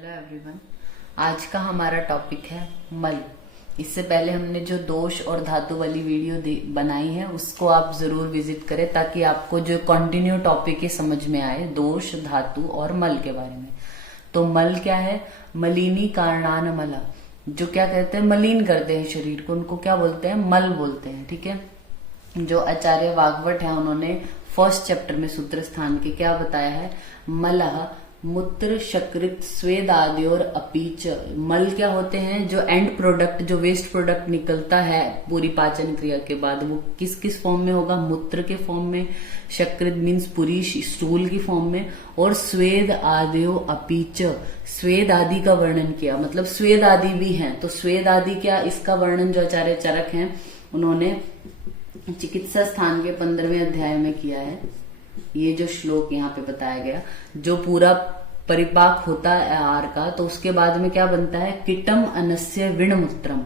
Hello everyone. आज का हमारा टॉपिक है मल। इससे पहले हमने जो दोष और धातु वाली वीडियो बनाई है उसको आप जरूर विजिट करें ताकि आपको जो कंटिन्यू टॉपिक है समझ में आए, दोष, धातु और मल के बारे में। तो मल क्या है? मलिनी कारणान मला, जो क्या कहते हैं, मलिन करते हैं शरीर को, उनको क्या बोलते हैं? मल बोलते हैं। ठीक है। जो आचार्य वाग्भट है उन्होंने फर्स्ट चैप्टर में सूत्र स्थान के क्या बताया है? मलः मूत्र शकृत स्वेद आदि और अपीच। मल क्या होते हैं? जो एंड प्रोडक्ट, जो वेस्ट प्रोडक्ट निकलता है पूरी पाचन क्रिया के बाद, वो किस किस फॉर्म में होगा? मूत्र के फॉर्म में, शकृत मीन्स पूरी स्टूल की फॉर्म में, और स्वेद आदि अपीच। स्वेद आदि का वर्णन किया, मतलब स्वेद आदि भी हैं। तो स्वेद आदि क्या, इसका वर्णन जो आचार्य चरक हैं उन्होंने चिकित्सा स्थान के 15वें अध्याय में किया है। ये जो श्लोक यहाँ पे बताया गया, जो पूरा परिपाक होता है आहार का, तो उसके बाद में क्या बनता है? किटम अनस्य विण मूत्रम।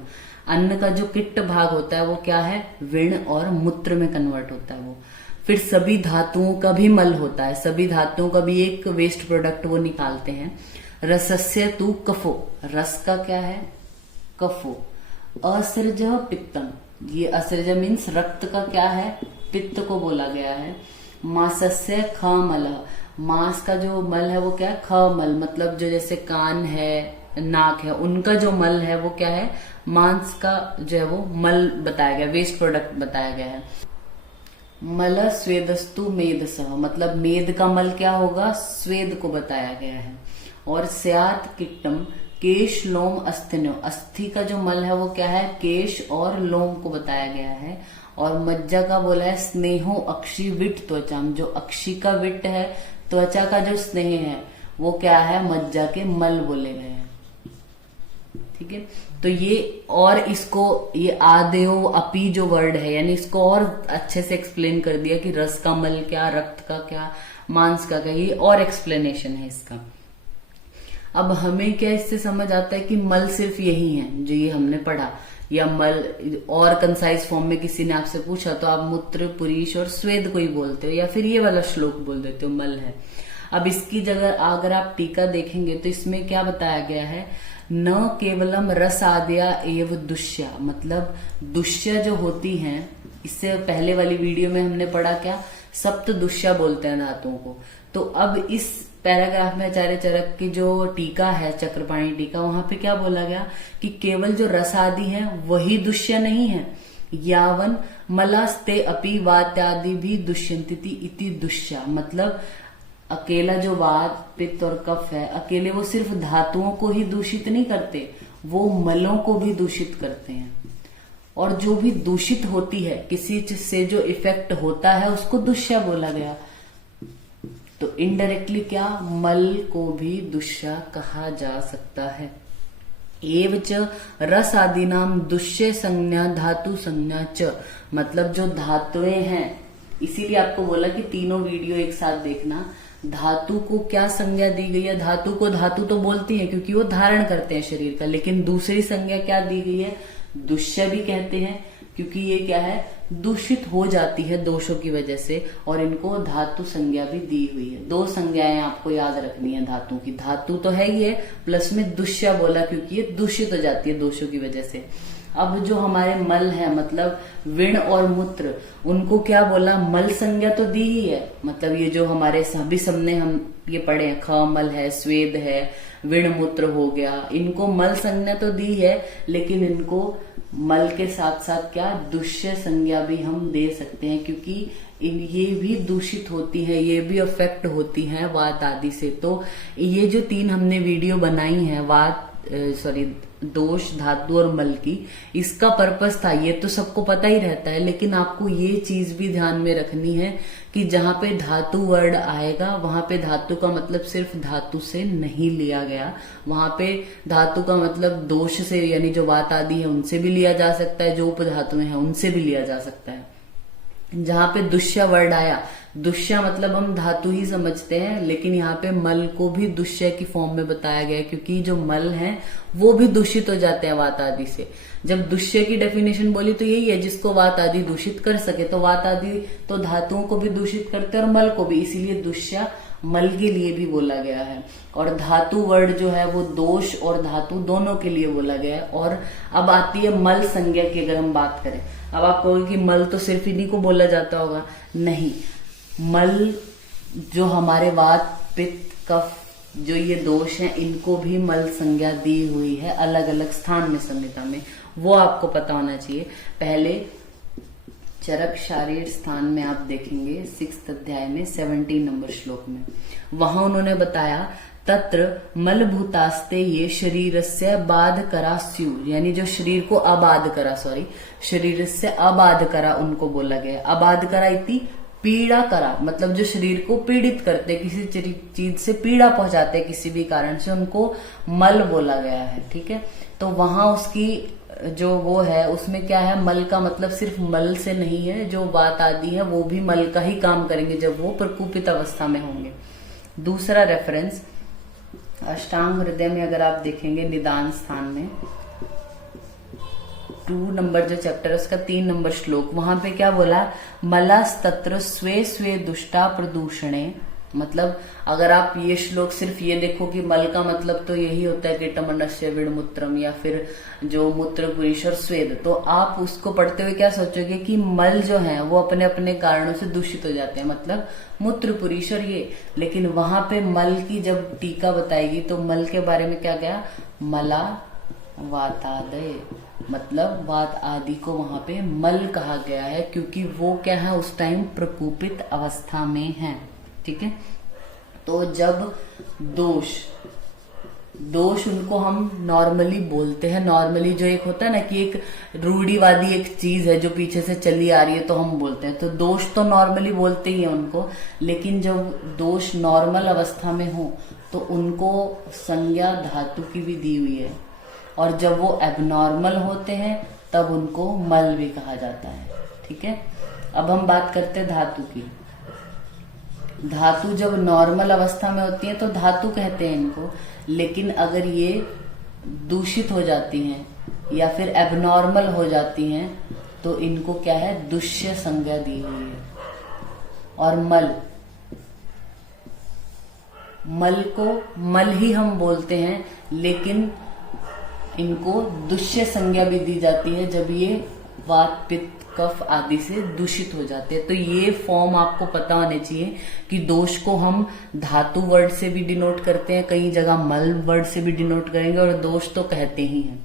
अन्न का जो किट्ट भाग होता है वो क्या है? विण और मूत्र में कन्वर्ट होता है वो। फिर सभी धातुओं का भी मल होता है, सभी धातुओं का भी एक वेस्ट प्रोडक्ट वो निकालते हैं। रसस्य तु कफो, रस का क्या है? कफो। असृज पित्तम, ये असृज मीन्स रक्त का क्या है? पित्त को बोला गया है। मांसस्य ख मल, मांस का जो मल है वो क्या है? ख मल, मतलब जो जैसे कान है, नाक है, उनका जो मल है वो क्या है? मांस का जो है वो मल बताया गया, वेस्ट प्रोडक्ट बताया गया है। मल स्वेदस्तु मेदसह, मतलब मेद का मल क्या होगा? स्वेद को बताया गया है। और स्यात किट्टम केश लोम अस्थिन्यो, अस्थि का जो मल है वो क्या है? केश और लोम को बताया गया है। और मज्जा का बोला है स्नेहो अक्षी विट त्वचाम, जो अक्षी का विट है, त्वचा का जो स्नेह है वो क्या है? मज्जा के मल बोले गए हैं। ठीक है। तो ये और इसको ये आदेयो अपी जो वर्ड है, यानी इसको और अच्छे से एक्सप्लेन कर दिया कि रस का मल क्या, रक्त का क्या, मांस का क्या, ये और एक्सप्लेनेशन है इसका। अब हमें क्या इससे समझ आता है कि मल सिर्फ यही है जो ये हमने पढ़ा, या मल और कंसाइज फॉर्म में किसी ने आपसे पूछा तो आप मूत्र, पुरीश और स्वेद को ही बोलते हो, या फिर ये वाला श्लोक बोल देते हो मल है। अब इसकी जगह अगर आप टीका देखेंगे तो इसमें क्या बताया गया है? न केवलम रस आद्या एव दुष्या, मतलब दुष्या जो होती हैं, इससे पहले वाली वीडियो में हमने पढ़ा क्या? सप्त दुष्या बोलते हैं धातुओं को। तो अब इस पैराग्राफ में आचार्य चरक की जो टीका है, चक्रपाणी टीका, वहां पे क्या बोला गया कि केवल जो रस आदि है वही दुष्य नहीं है। यावन मलास्ते अपि वात्यादि भी दुष्यंतिति इति दुष्या, मतलब अकेला जो वात, पित्त और कफ है, अकेले वो सिर्फ धातुओं को ही दूषित नहीं करते, वो मलों को भी दूषित करते हैं। और जो भी दूषित होती है, किसी से जो इफेक्ट होता है, उसको दुष्या बोला गया। तो इनडायरेक्टली क्या? मल को भी दुष्या कहा जा सकता है। एवच रस आदि नाम दुष्य संज्ञा धातु संज्ञा च, मतलब जो धातुएं हैं, इसीलिए आपको बोला कि तीनों वीडियो एक साथ देखना। धातु को क्या संज्ञा दी गई है? धातु को धातु तो बोलती है क्योंकि वो धारण करते हैं शरीर का, लेकिन दूसरी संज्ञा क्या दी गई है? दुष्य भी कहते हैं क्योंकि ये क्या है? दूषित हो जाती है दोषों की वजह से, और इनको धातु संज्ञा भी दी हुई है। दो संज्ञाएं आपको याद रखनी है धातु की। धातु तो है ही है, प्लस में दुष्य बोला क्योंकि ये दूषित हो जाती है दोषों की वजह से। अब जो हमारे मल है, मतलब विण और मूत्र, उनको क्या बोला? मल संज्ञा तो दी ही है, मतलब ये जो हमारे सभी सबने हम ये पढ़े हैं, ख मल है, स्वेद है, विण मूत्र हो गया, इनको मल संज्ञा तो दी है, लेकिन इनको मल के साथ साथ क्या दुष्य संज्ञा भी हम दे सकते हैं, क्योंकि ये भी दूषित होती है, ये भी अफेक्ट होती है वात आदि से। तो ये जो तीन हमने वीडियो बनाई है, वात दोष, धातु और मल की, इसका पर्पस था, ये तो सबको पता ही रहता है, लेकिन आपको ये चीज भी ध्यान में रखनी है कि जहां पे धातु वर्ड आएगा वहां पे धातु का मतलब सिर्फ धातु से नहीं लिया गया, वहां पे धातु का मतलब दोष से, यानी जो वात आदि है उनसे भी लिया जा सकता है, जो उपधातुएं हैं उनसे भी लिया जा सकता है। जहां पे दुष्य वर्ड आया, दुष्य मतलब हम धातु ही समझते हैं, लेकिन यहाँ पे मल को भी दुष्य की फॉर्म में बताया गया है, क्योंकि जो मल हैं वो भी दूषित हो जाते हैं वात आदि से। जब दुष्य की डेफिनेशन बोली तो यही है, जिसको वात आदि दूषित कर सके, तो वात आदि तो धातुओं को भी दूषित करते हैं और मल को भी, इसीलिए दुष्य मल के लिए भी बोला गया है। और धातु वर्ड जो है वो दोष और धातु दोनों के लिए बोला गया है। और अब आती है मल संज्ञा की अगर हम बात करें। अब आप कहोगे कि मल तो सिर्फ इन्हीं को बोला जाता होगा, नहीं, मल जो हमारे वात पित्त कफ जो ये दोष हैं इनको भी मल संज्ञा दी हुई है अलग अलग स्थान में संहिता में, वो आपको पता होना चाहिए। पहले चरक शारीर स्थान में आप देखेंगे 6th अध्याय में 17 नंबर श्लोक में, वहां उन्होंने बताया तत्र मलभूतास्ते ये शरीरस्य बाध करा स्यु, यानी जो शरीर को अबाध करा, शरीर से अबाध करा उनको बोला गया। अबाध करा इति पीड़ा करा, मतलब जो शरीर को पीड़ित करते, किसी चीज से पीड़ा पहुंचाते किसी भी कारण से, उनको मल बोला गया है। ठीक है, तो वहां उसकी जो वो है उसमें क्या है, मल का मतलब सिर्फ मल से नहीं है, जो बात आदि है वो भी मल का ही काम करेंगे जब वो प्रकुपित अवस्था में होंगे। दूसरा रेफरेंस अष्टांग हृदय में अगर आप देखेंगे निदान स्थान में 2 नंबर जो चैप्टर है उसका 3 नंबर श्लोक, वहां पे क्या बोला, मलास्तत्र स्वे स्वे दुष्टा प्रदूषणे। मतलब अगर आप ये श्लोक सिर्फ ये देखो कि मल का मतलब तो यही होता है कीटमंडस्य विड़मूत्रम या फिर जो मूत्र पुरीश और स्वेद, तो आप उसको पढ़ते हुए क्या सोचोगे कि मल जो है वो अपने अपने कारणों से दूषित हो जाते हैं, मतलब मूत्र पुरीश और ये। लेकिन वहां पे मल की जब टीका बताएगी तो मल के बारे में क्या गया, मला वातादय, मतलब वात आदि को वहां पे मल कहा गया है क्योंकि वो क्या है उस टाइम प्रकुपित अवस्था में है। ठीक है, तो जब दोष उनको हम नॉर्मली बोलते हैं, नॉर्मली जो एक होता है ना कि एक रूढ़िवादी एक चीज है जो पीछे से चली आ रही है तो हम बोलते हैं, तो दोष तो नॉर्मली बोलते ही है उनको। लेकिन जब दोष नॉर्मल अवस्था में हो तो उनको संज्ञा धातु की भी दी हुई है, और जब वो एबनॉर्मल होते हैं तब उनको मल भी कहा जाता है। ठीक है, अब हम बात करते हैं धातु की। धातु जब नॉर्मल अवस्था में होती है तो धातु कहते हैं इनको, लेकिन अगर ये दूषित हो जाती हैं या फिर एबनॉर्मल हो जाती हैं तो इनको क्या है, दुष्य संज्ञा दी हुई है। और मल को मल ही हम बोलते हैं, लेकिन इनको दुष्य संज्ञा भी दी जाती है जब ये वात पित्त कफ आदि से दूषित हो जाते हैं। तो ये फॉर्म आपको पता होने चाहिए कि दोष को हम धातु वर्ड से भी डिनोट करते हैं, कई जगह मल वर्ड से भी डिनोट करेंगे, और दोष तो कहते ही हैं।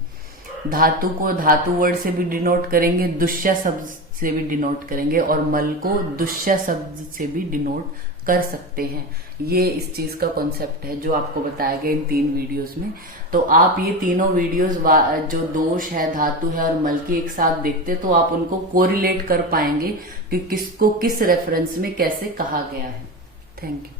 धातु को धातु वर्ड से भी डिनोट करेंगे, दुष्य शब्द से भी डिनोट करेंगे, और मल को दुष्य शब्द से भी डिनोट कर सकते हैं। ये इस चीज का कॉन्सेप्ट है जो आपको बताया गया इन 3 वीडियोस में। तो आप ये तीनों वीडियोस जो दोष है, धातु है और मल की एक साथ देखते तो आप उनको कोरिलेट कर पाएंगे कि किसको किस रेफरेंस में कैसे कहा गया है। Thank you.